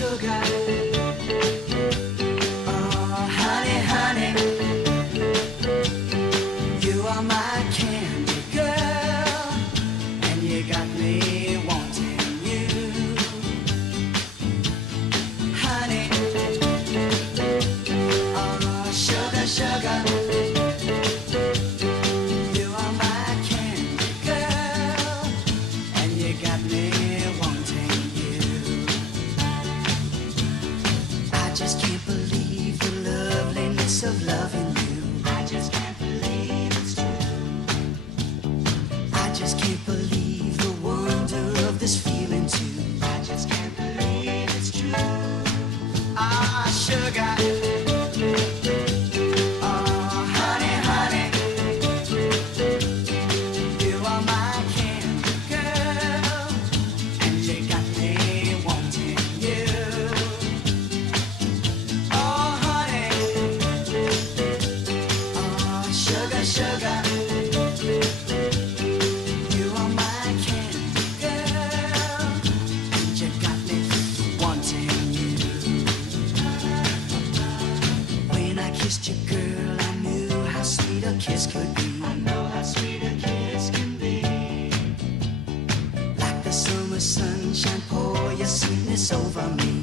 sugar. Oh, honey, honey, you are my candy girl, and you got me wanting you, honey. Oh, sugar, sugar. Of loving you, I just can't believe it's true. I just can't believe the wonder of this feeling too. I just can't believe it's true. Ah, sugar. Oh, honey, honey, you are my candy girl, and you got me wanting you. Sugar, you are my candy girl, and you got me wanting you. When I kissed you, girl, I knew how sweet a kiss could be. I know how sweet a kiss can be. Like the summer sunshine, pour your sweetness over me.